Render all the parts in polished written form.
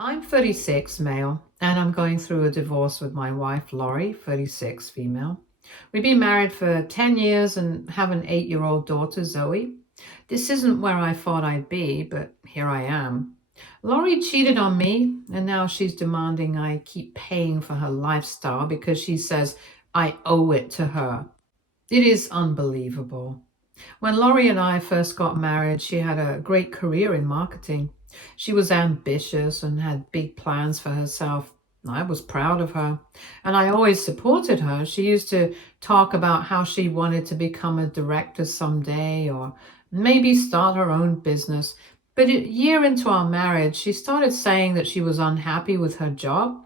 I'm 36, male, and I'm going through a divorce with my wife, Laurie, 36, female. We've been married for 10 years and have an 8-year-old daughter, Zoe. This isn't where I thought I'd be, but here I am. Laurie cheated on me, and now she's demanding I keep paying for her lifestyle because she says I owe it to her. It is unbelievable. When Laurie and I first got married, she had a great career in marketing. She was ambitious and had big plans for herself. I was proud of her, and I always supported her. She used to talk about how she wanted to become a director someday or maybe start her own business. But a year into our marriage, she started saying that she was unhappy with her job,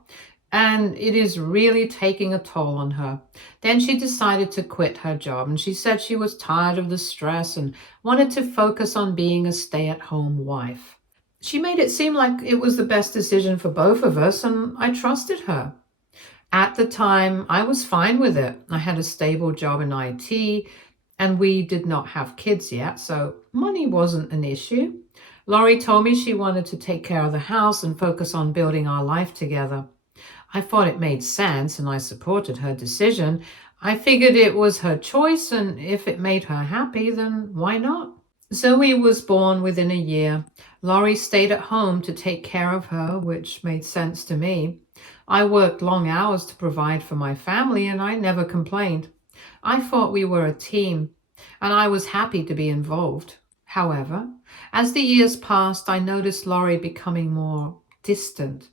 and it is really taking a toll on her. Then she decided to quit her job, and she said she was tired of the stress and wanted to focus on being a stay-at-home wife. She made it seem like it was the best decision for both of us, and I trusted her. At the time, I was fine with it. I had a stable job in IT, and we did not have kids yet, so money wasn't an issue. Laurie told me she wanted to take care of the house and focus on building our life together. I thought it made sense and I supported her decision. I figured it was her choice, and if it made her happy, then why not? Zoe was born within a year. Laurie stayed at home to take care of her, which made sense to me. I worked long hours to provide for my family, and I never complained. I thought we were a team, and I was happy to be involved. However, as the years passed, I noticed Laurie becoming more distant.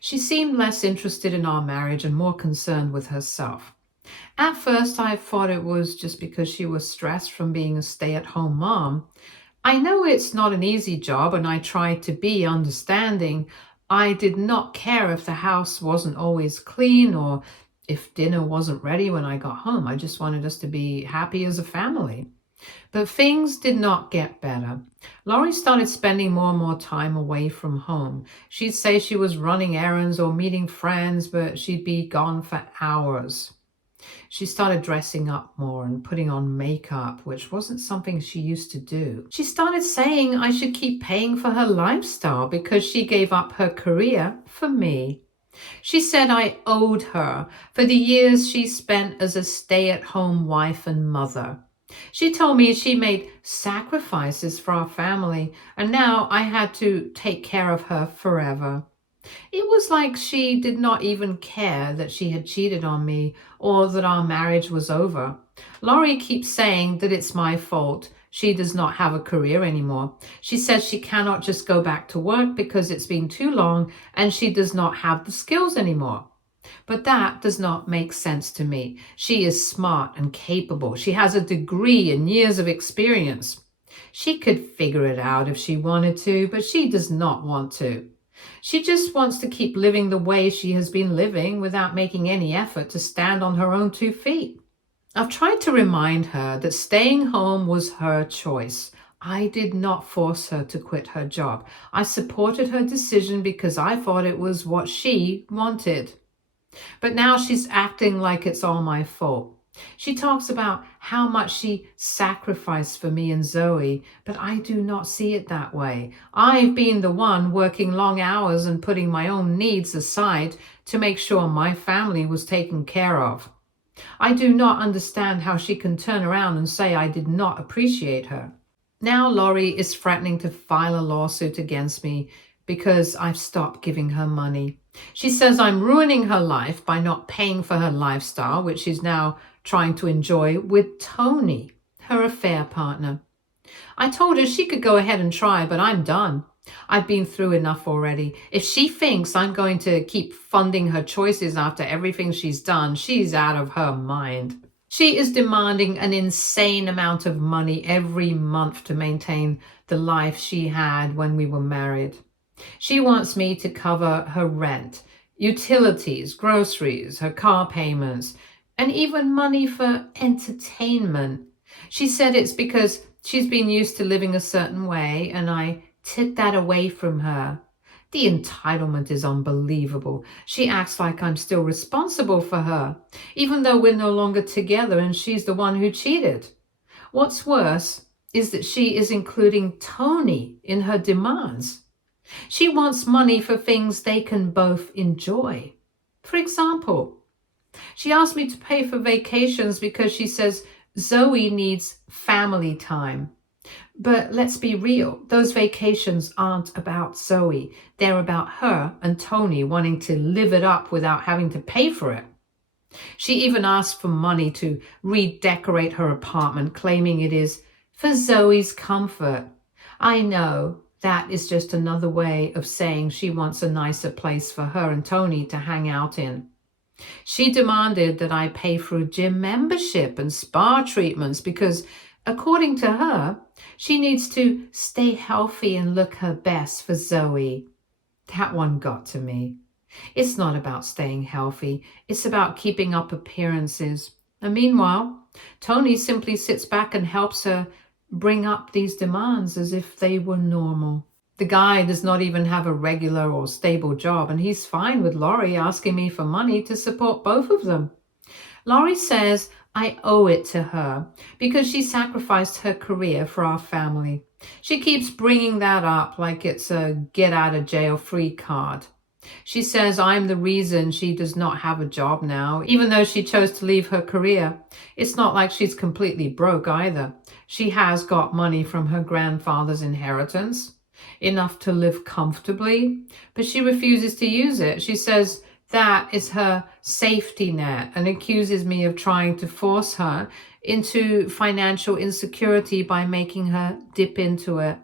She seemed less interested in our marriage and more concerned with herself. At first, I thought it was just because she was stressed from being a stay-at-home mom. I know it's not an easy job, and I tried to be understanding. I did not care if the house wasn't always clean or if dinner wasn't ready when I got home. I just wanted us to be happy as a family. But things did not get better. Laurie started spending more and more time away from home. She'd say she was running errands or meeting friends, but she'd be gone for hours. She started dressing up more and putting on makeup, which wasn't something she used to do. She started saying I should keep paying for her lifestyle because she gave up her career for me. She said I owed her for the years she spent as a stay-at-home wife and mother. She told me she made sacrifices for our family, and now I had to take care of her forever. It was like she did not even care that she had cheated on me or that our marriage was over. Laurie keeps saying that it's my fault. She does not have a career anymore. She says she cannot just go back to work because it's been too long and she does not have the skills anymore. But that does not make sense to me. She is smart and capable. She has a degree and years of experience. She could figure it out if she wanted to, but she does not want to. She just wants to keep living the way she has been living without making any effort to stand on her own 2 feet. I've tried to remind her that staying home was her choice. I did not force her to quit her job. I supported her decision because I thought it was what she wanted. But now she's acting like it's all my fault. She talks about how much she sacrificed for me and Zoe, but I do not see it that way. I've been the one working long hours and putting my own needs aside to make sure my family was taken care of. I do not understand how she can turn around and say I did not appreciate her. Now Laurie is threatening to file a lawsuit against me because I've stopped giving her money. She says I'm ruining her life by not paying for her lifestyle, which she's now trying to enjoy with Tony, her affair partner. I told her she could go ahead and try, but I'm done. I've been through enough already. If she thinks I'm going to keep funding her choices after everything she's done, she's out of her mind. She is demanding an insane amount of money every month to maintain the life she had when we were married. She wants me to cover her rent, utilities, groceries, her car payments, and even money for entertainment. She said it's because she's been used to living a certain way and I took that away from her. The entitlement is unbelievable. She acts like I'm still responsible for her, even though we're no longer together and she's the one who cheated. What's worse is that she is including Tony in her demands. She wants money for things they can both enjoy. For example, she asked me to pay for vacations because she says Zoe needs family time. But let's be real, those vacations aren't about Zoe. They're about her and Tony wanting to live it up without having to pay for it. She even asked for money to redecorate her apartment, claiming it is for Zoe's comfort. I know that is just another way of saying she wants a nicer place for her and Tony to hang out in. She demanded that I pay for a gym membership and spa treatments because, according to her, she needs to stay healthy and look her best for Zoe. That one got to me. It's not about staying healthy. It's about keeping up appearances. And meanwhile, Tony simply sits back and helps her bring up these demands as if they were normal. The guy does not even have a regular or stable job, and he's fine with Laurie asking me for money to support both of them. Laurie says I owe it to her because she sacrificed her career for our family. She keeps bringing that up like it's a get-out-of-jail-free card. She says I'm the reason she does not have a job now, even though she chose to leave her career. It's not like she's completely broke either. She has got money from her grandfather's inheritance, enough to live comfortably, but she refuses to use it. She says that is her safety net and accuses me of trying to force her into financial insecurity by making her dip into it.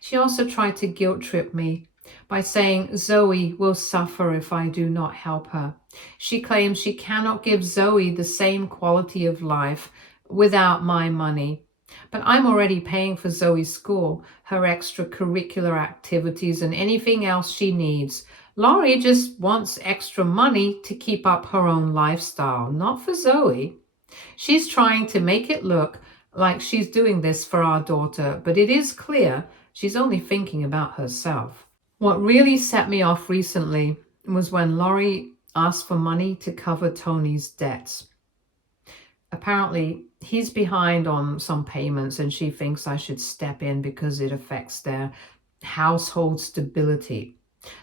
She also tried to guilt trip me by saying Zoe will suffer if I do not help her. She claims she cannot give Zoe the same quality of life without my money. But I'm already paying for Zoe's school, her extracurricular activities, and anything else she needs. Laurie just wants extra money to keep up her own lifestyle, not for Zoe. She's trying to make it look like she's doing this for our daughter, but it is clear she's only thinking about herself. What really set me off recently was when Laurie asked for money to cover Tony's debts. Apparently, he's behind on some payments and she thinks I should step in because it affects their household stability.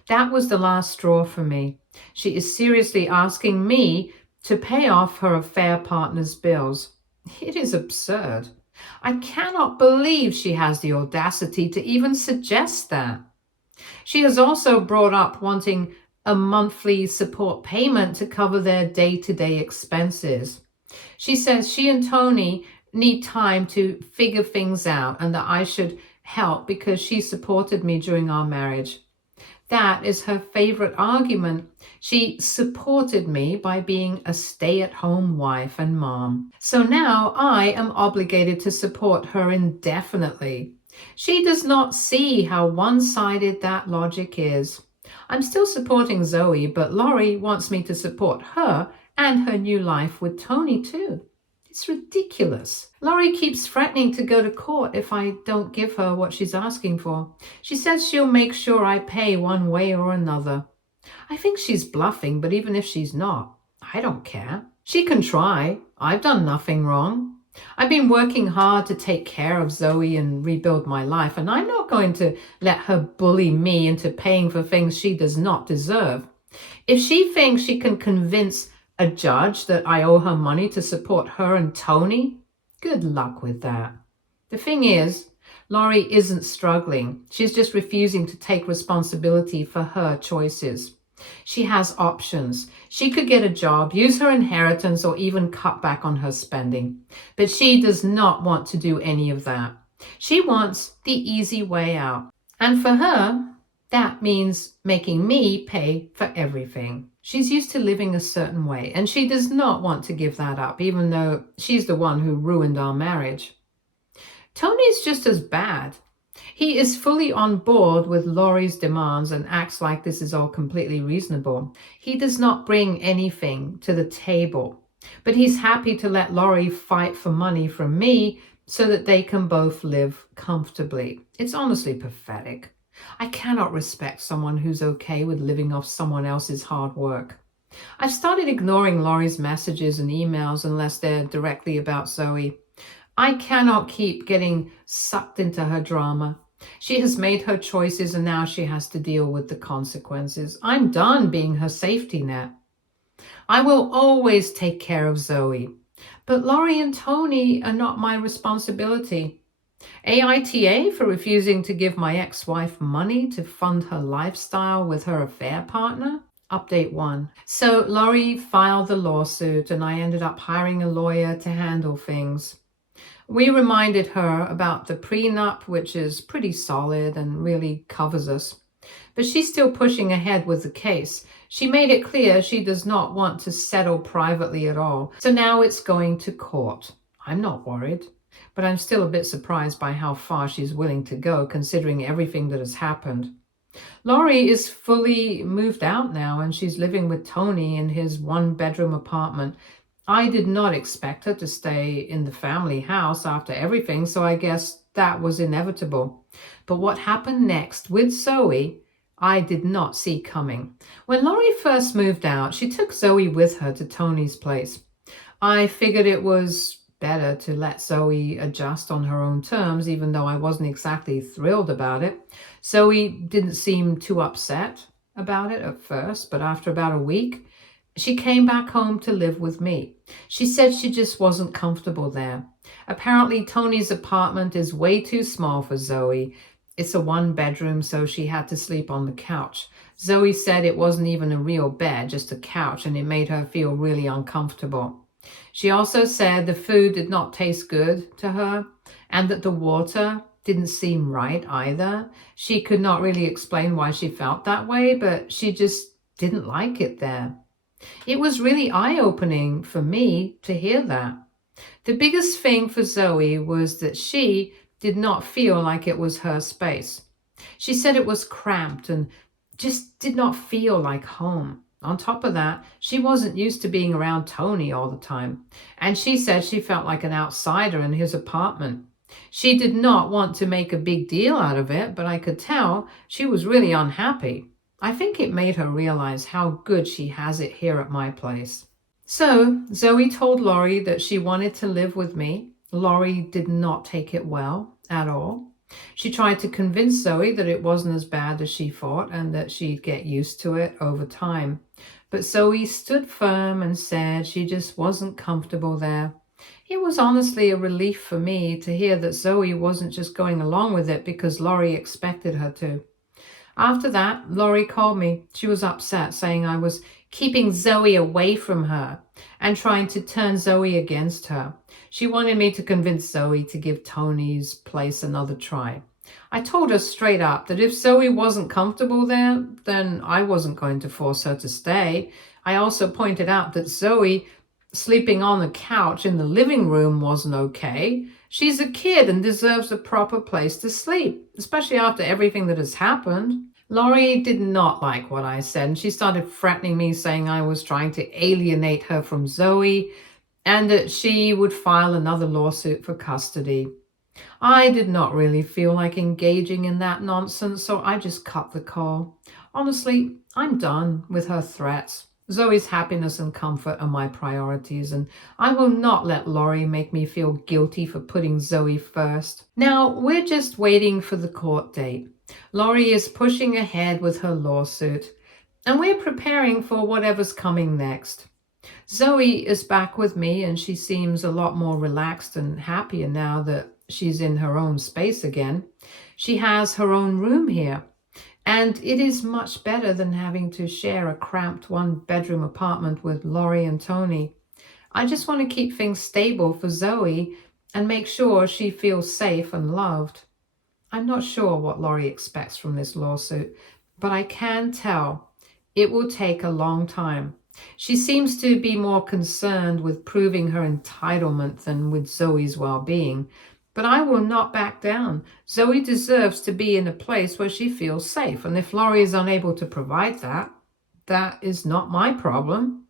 That was the last straw for me. She is seriously asking me to pay off her affair partner's bills. It is absurd. I cannot believe she has the audacity to even suggest that. She has also brought up wanting a monthly support payment to cover their day-to-day expenses. She says she and Tony need time to figure things out and that I should help because she supported me during our marriage. That is her favorite argument. She supported me by being a stay-at-home wife and mom. So now I am obligated to support her indefinitely. She does not see how one-sided that logic is. I'm still supporting Zoe, but Laurie wants me to support her and her new life with Tony too. It's ridiculous. Laurie keeps threatening to go to court if I don't give her what she's asking for. She says she'll make sure I pay one way or another. I think she's bluffing, but even if she's not, I don't care. She can try. I've done nothing wrong. I've been working hard to take care of Zoe and rebuild my life, and I'm not going to let her bully me into paying for things she does not deserve. If she thinks she can convince a judge that I owe her money to support her and Tony, good luck with that. The thing is, Laurie isn't struggling. She's just refusing to take responsibility for her choices. She has options. She could get a job, use her inheritance, or even cut back on her spending. But she does not want to do any of that. She wants the easy way out. And for her, that means making me pay for everything. She's used to living a certain way, and she does not want to give that up, even though she's the one who ruined our marriage. Tony's just as bad. He is fully on board with Laurie's demands and acts like this is all completely reasonable. He does not bring anything to the table, but he's happy to let Laurie fight for money from me so that they can both live comfortably. It's honestly pathetic. I cannot respect someone who's okay with living off someone else's hard work. I've started ignoring Laurie's messages and emails unless they're directly about Zoe. I cannot keep getting sucked into her drama. She has made her choices and now she has to deal with the consequences. I'm done being her safety net. I will always take care of Zoe, but Laurie and Tony are not my responsibility. AITA for refusing to give my ex-wife money to fund her lifestyle with her affair partner? Update 1. So Laurie filed the lawsuit and I ended up hiring a lawyer to handle things. We reminded her about the prenup, which is pretty solid and really covers us. But she's still pushing ahead with the case. She made it clear she does not want to settle privately at all. So now it's going to court. I'm not worried, but I'm still a bit surprised by how far she's willing to go considering everything that has happened. Laurie is fully moved out now and she's living with Tony in his one-bedroom apartment. I did not expect her to stay in the family house after everything, so I guess that was inevitable. But what happened next with Zoe, I did not see coming. When Laurie first moved out, she took Zoe with her to Tony's place. I figured it was better to let Zoe adjust on her own terms, even though I wasn't exactly thrilled about it. Zoe didn't seem too upset about it at first, but after about a week, she came back home to live with me. She said she just wasn't comfortable there. Apparently, Tony's apartment is way too small for Zoe. It's a one-bedroom, so she had to sleep on the couch. Zoe said it wasn't even a real bed, just a couch, and it made her feel really uncomfortable. She also said the food did not taste good to her and that the water didn't seem right either. She could not really explain why she felt that way, but she just didn't like it there. It was really eye-opening for me to hear that. The biggest thing for Zoe was that she did not feel like it was her space. She said it was cramped and just did not feel like home. On top of that, she wasn't used to being around Tony all the time, and she said she felt like an outsider in his apartment. She did not want to make a big deal out of it, but I could tell she was really unhappy. I think it made her realize how good she has it here at my place. So Zoe told Laurie that she wanted to live with me. Laurie did not take it well at all. She tried to convince Zoe that it wasn't as bad as she thought and that she'd get used to it over time. But Zoe stood firm and said she just wasn't comfortable there. It was honestly a relief for me to hear that Zoe wasn't just going along with it because Laurie expected her to. After that, Laurie called me. She was upset, saying I was keeping Zoe away from her and trying to turn Zoe against her. She wanted me to convince Zoe to give Tony's place another try. I told her straight up that if Zoe wasn't comfortable there, then I wasn't going to force her to stay. I also pointed out that Zoe sleeping on the couch in the living room wasn't okay. She's a kid and deserves a proper place to sleep, especially after everything that has happened. Laurie did not like what I said, and she started threatening me, saying I was trying to alienate her from Zoe and that she would file another lawsuit for custody. I did not really feel like engaging in that nonsense, so I just cut the call. Honestly, I'm done with her threats. Zoe's happiness and comfort are my priorities, and I will not let Laurie make me feel guilty for putting Zoe first. Now, we're just waiting for the court date. Laurie is pushing ahead with her lawsuit, and we're preparing for whatever's coming next. Zoe is back with me, and she seems a lot more relaxed and happier now that she's in her own space again. She has her own room here. And it is much better than having to share a cramped one-bedroom apartment with Laurie and Tony. I just want to keep things stable for Zoe and make sure she feels safe and loved. I'm not sure what Laurie expects from this lawsuit, but I can tell it will take a long time. She seems to be more concerned with proving her entitlement than with Zoe's well-being. But I will not back down. Zoe deserves to be in a place where she feels safe. And if Laurie is unable to provide that, that is not my problem.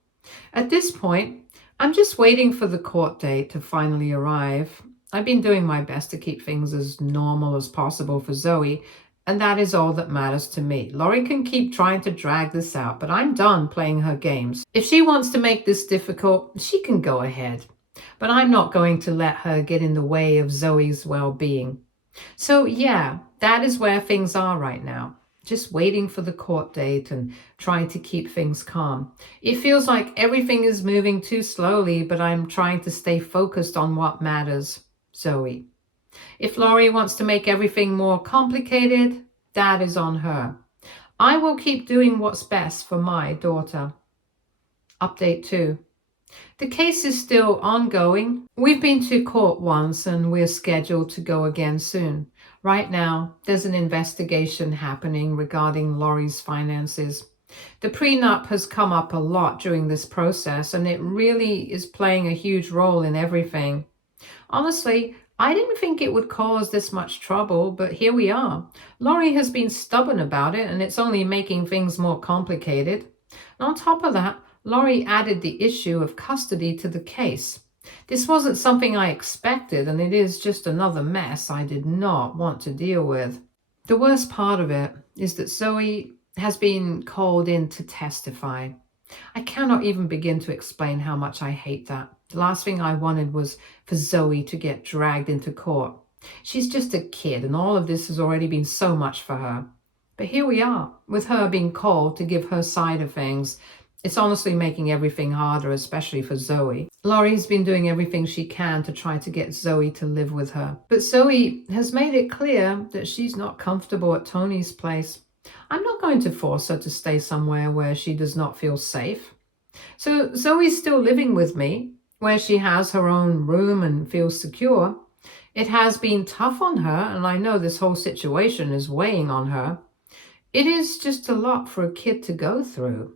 At this point, I'm just waiting for the court date to finally arrive. I've been doing my best to keep things as normal as possible for Zoe, and that is all that matters to me. Laurie can keep trying to drag this out, but I'm done playing her games. If she wants to make this difficult, she can go ahead. But I'm not going to let her get in the way of Zoe's well-being. So yeah, That is where things are right now. Just waiting for the court date and trying to keep things calm. It feels like everything is moving too slowly, but I'm trying to stay focused on what matters. Zoe. If Laurie wants to make everything more complicated, that is on her. I will keep doing what's best for my daughter. Update 2. The case is still ongoing. We've been to court once and we're scheduled to go again soon. Right now, there's an investigation happening regarding Laurie's finances. The prenup has come up a lot during this process, and it really is playing a huge role in everything. Honestly, I didn't think it would cause this much trouble, but here we are. Laurie has been stubborn about it, and it's only making things more complicated. And on top of that, Laurie added the issue of custody to the case. This wasn't something I expected, and it is just another mess I did not want to deal with. The worst part of it is that Zoe has been called in to testify. I cannot even begin to explain how much I hate that. The last thing I wanted was for Zoe to get dragged into court. She's just a kid, and all of this has already been so much for her. But here we are, with her being called to give her side of things. It's honestly making everything harder, especially for Zoe. Laurie's been doing everything she can to try to get Zoe to live with her. But Zoe has made it clear that she's not comfortable at Tony's place. I'm not going to force her to stay somewhere where she does not feel safe. So Zoe's still living with me, where she has her own room and feels secure. It has been tough on her, and I know this whole situation is weighing on her. It is just a lot for a kid to go through.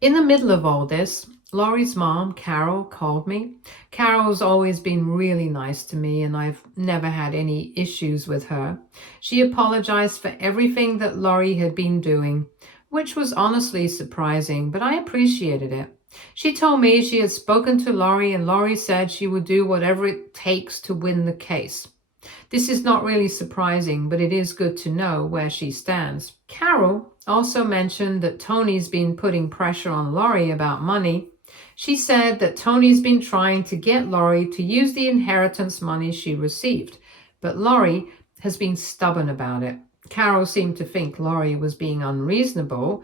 In the middle of all this, Laurie's mom, Carol, called me. Carol's always been really nice to me, and I've never had any issues with her. She apologized for everything that Laurie had been doing, which was honestly surprising, but I appreciated it. She told me she had spoken to Laurie, and Laurie said she would do whatever it takes to win the case. This is not really surprising, but it is good to know where she stands. Carol also mentioned that Tony's been putting pressure on Laurie about money. She said that Tony's been trying to get Laurie to use the inheritance money she received, but Laurie has been stubborn about it. Carol seemed to think Laurie was being unreasonable,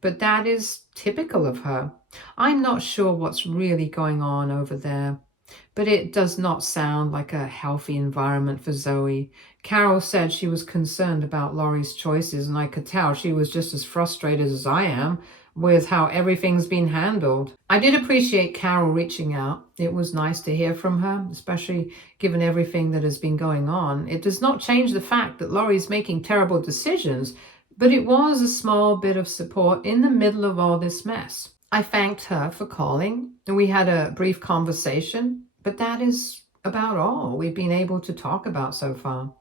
but that is typical of her. I'm not sure what's really going on over there, but it does not sound like a healthy environment for Zoe. Carol said she was concerned about Laurie's choices, and I could tell she was just as frustrated as I am with how everything's been handled. I did appreciate Carol reaching out. It was nice to hear from her, especially given everything that has been going on. It does not change the fact that Laurie's making terrible decisions, but it was a small bit of support in the middle of all this mess. I thanked her for calling, and we had a brief conversation, but that is about all we've been able to talk about so far.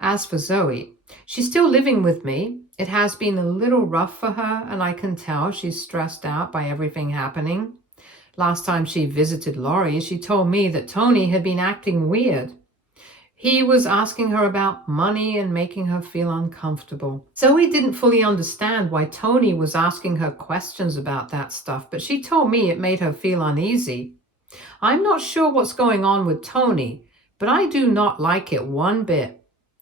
As for Zoe, she's still living with me. It has been a little rough for her, and I can tell she's stressed out by everything happening. Last time she visited Laurie, she told me that Tony had been acting weird. He was asking her about money and making her feel uncomfortable. Zoe didn't fully understand why Tony was asking her questions about that stuff, but she told me it made her feel uneasy. I'm not sure what's going on with Tony, but I do not like it one bit.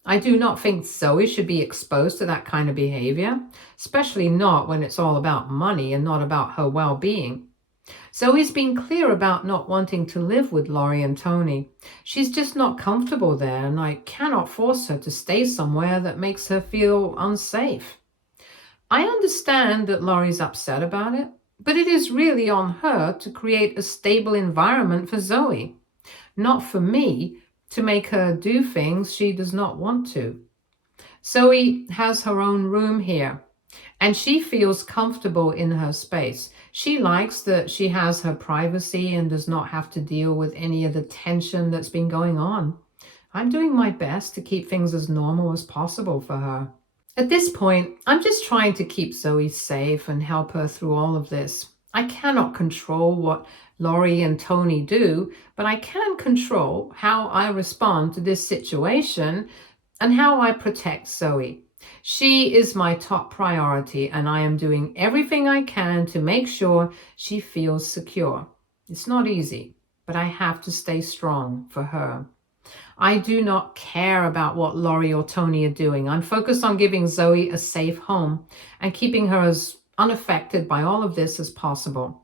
I do not think Zoe should be exposed to that kind of behavior, especially not when it's all about money and not about her well-being. Zoe's been clear about not wanting to live with Laurie and Tony. She's just not comfortable there, and I cannot force her to stay somewhere that makes her feel unsafe. I understand that Laurie's upset about it, but it is really on her to create a stable environment for Zoe, not for me to make her do things she does not want to. Zoe has her own room here, and she feels comfortable in her space. She likes that she has her privacy and does not have to deal with any of the tension that's been going on. I'm doing my best to keep things as normal as possible for her. At this point, I'm just trying to keep Zoe safe and help her through all of this. I cannot control what Laurie and Tony do, but I can control how I respond to this situation and how I protect Zoe. She is my top priority, and I am doing everything I can to make sure she feels secure. It's not easy, but I have to stay strong for her. I do not care about what Laurie or Tony are doing. I'm focused on giving Zoe a safe home and keeping her as unaffected by all of this as possible.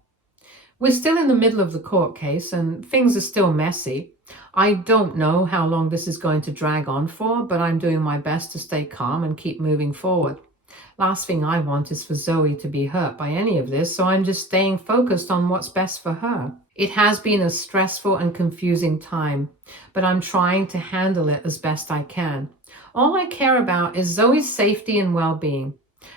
We're still in the middle of the court case and things are still messy. I don't know how long this is going to drag on for, but I'm doing my best to stay calm and keep moving forward. Last thing I want is for Zoe to be hurt by any of this, so I'm just staying focused on what's best for her. It has been a stressful and confusing time, but I'm trying to handle it as best I can. All I care about is Zoe's safety and well-being.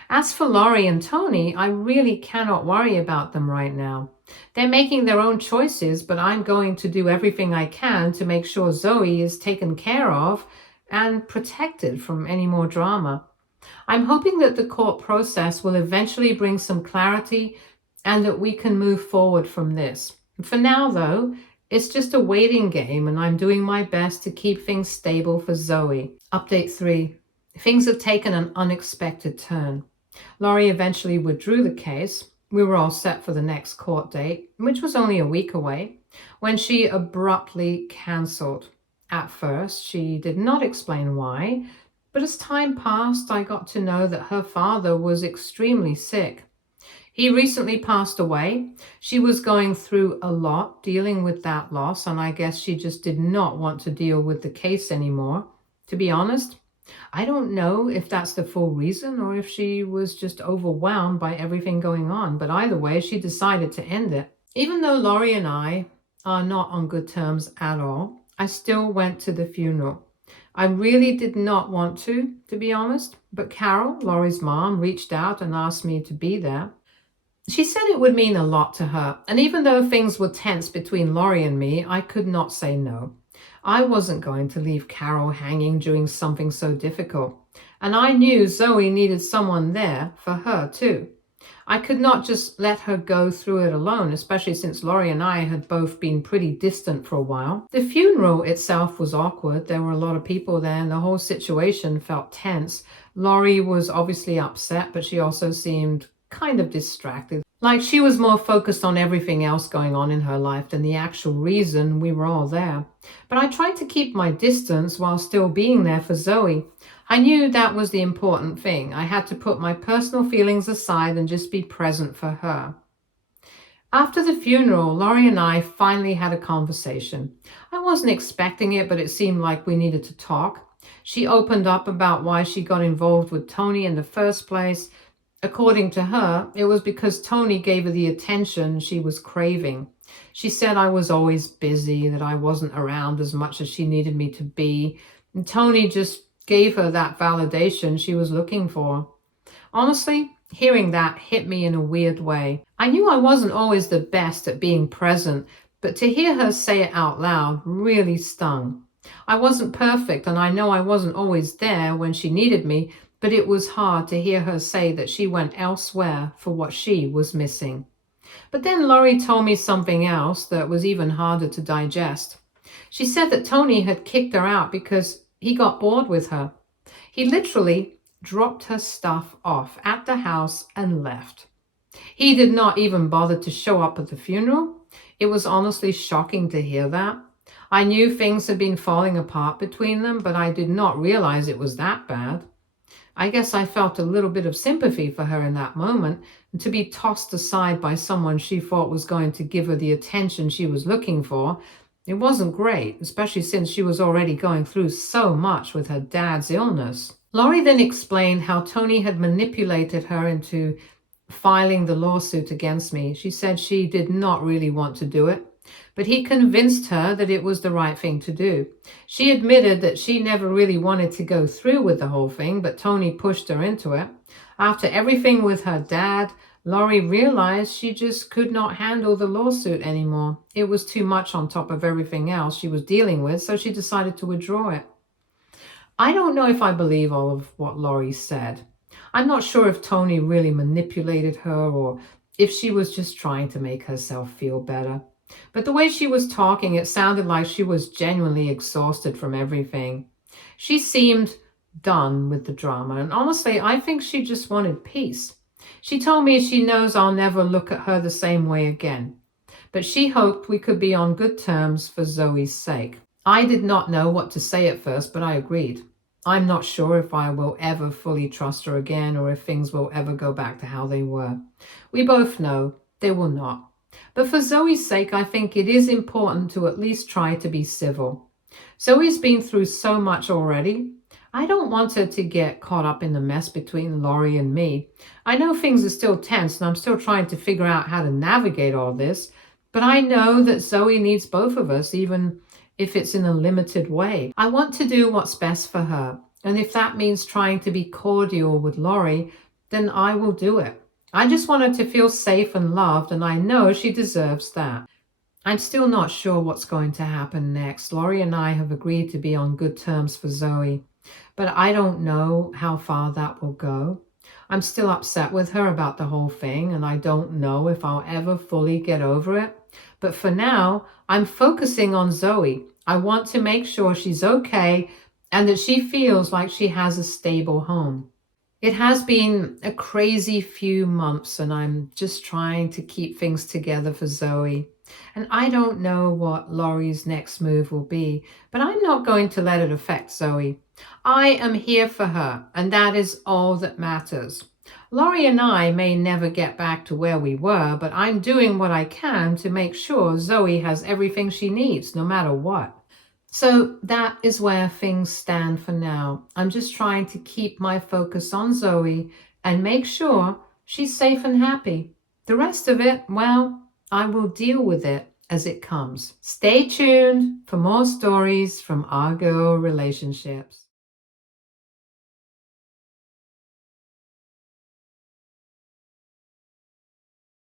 As for Laurie and Tony, I really cannot worry about them right now. They're making their own choices, but I'm going to do everything I can to make sure Zoe is taken care of and protected from any more drama. I'm hoping that the court process will eventually bring some clarity and that we can move forward from this. For now, though, it's just a waiting game and I'm doing my best to keep things stable for Zoe. Update 3. Things have taken an unexpected turn. Laurie eventually withdrew the case. We were all set for the next court date, which was only a week away, when she abruptly cancelled. At first, she did not explain why, but as time passed, I got to know that her father was extremely sick. He recently passed away. She was going through a lot dealing with that loss, and I guess she just did not want to deal with the case anymore. To be honest, I don't know if that's the full reason or if she was just overwhelmed by everything going on, but either way, she decided to end it. Even though Laurie and I are not on good terms at all, I still went to the funeral. I really did not want to be honest, but Carol, Laurie's mom, reached out and asked me to be there. She said it would mean a lot to her, and even though things were tense between Laurie and me, I could not say no. I wasn't going to leave Carol hanging during something so difficult, and I knew Zoe needed someone there for her too. I could not just let her go through it alone, especially since Laurie and I had both been pretty distant for a while. The funeral itself was awkward. There were a lot of people there and the whole situation felt tense. Laurie was obviously upset, but she also seemed kind of distracted. Like she was more focused on everything else going on in her life than the actual reason we were all there. But I tried to keep my distance while still being there for Zoe. I knew that was the important thing. I had to put my personal feelings aside and just be present for her. After the funeral, Laurie and I finally had a conversation. I wasn't expecting it, but it seemed like we needed to talk. She opened up about why she got involved with Tony in the first place. According to her, it was because Tony gave her the attention she was craving. She said I was always busy, that I wasn't around as much as she needed me to be, and Tony just gave her that validation she was looking for. Honestly, hearing that hit me in a weird way. I knew I wasn't always the best at being present, but to hear her say it out loud really stung. I wasn't perfect, and I know I wasn't always there when she needed me, but it was hard to hear her say that she went elsewhere for what she was missing. But then Laurie told me something else that was even harder to digest. She said that Tony had kicked her out because he got bored with her. He literally dropped her stuff off at the house and left. He did not even bother to show up at the funeral. It was honestly shocking to hear that. I knew things had been falling apart between them, but I did not realize it was that bad. I guess I felt a little bit of sympathy for her in that moment, and to be tossed aside by someone she thought was going to give her the attention she was looking for, it wasn't great, especially since she was already going through so much with her dad's illness. Laurie then explained how Tony had manipulated her into filing the lawsuit against me. She said she did not really want to do it, but he convinced her that it was the right thing to do. She admitted that she never really wanted to go through with the whole thing, but Tony pushed her into it. After everything with her dad, Laurie realized she just could not handle the lawsuit anymore. It was too much on top of everything else she was dealing with, so she decided to withdraw it. I don't know if I believe all of what Laurie said. I'm not sure if Tony really manipulated her or if she was just trying to make herself feel better. But the way she was talking, it sounded like she was genuinely exhausted from everything. She seemed done with the drama, and honestly, I think she just wanted peace. She told me she knows I'll never look at her the same way again, but she hoped we could be on good terms for Zoe's sake. I did not know what to say at first, but I agreed. I'm not sure if I will ever fully trust her again or if things will ever go back to how they were. We both know they will not. But for Zoe's sake, I think it is important to at least try to be civil. Zoe's been through so much already. I don't want her to get caught up in the mess between Laurie and me. I know things are still tense and I'm still trying to figure out how to navigate all this, but I know that Zoe needs both of us, even if it's in a limited way. I want to do what's best for her, and if that means trying to be cordial with Laurie, then I will do it. I just want her to feel safe and loved, and I know she deserves that. I'm still not sure what's going to happen next. Laurie and I have agreed to be on good terms for Zoe, but I don't know how far that will go. I'm still upset with her about the whole thing, and I don't know if I'll ever fully get over it. But for now, I'm focusing on Zoe. I want to make sure she's okay and that she feels like she has a stable home. It has been a crazy few months, and I'm just trying to keep things together for Zoe. And I don't know what Laurie's next move will be, but I'm not going to let it affect Zoe. I am here for her, and that is all that matters. Laurie and I may never get back to where we were, but I'm doing what I can to make sure Zoe has everything she needs, no matter what. So that is where things stand for now. I'm just trying to keep my focus on Zoe and make sure she's safe and happy. The rest of it, well, I will deal with it as it comes. Stay tuned for more stories from our girl relationships.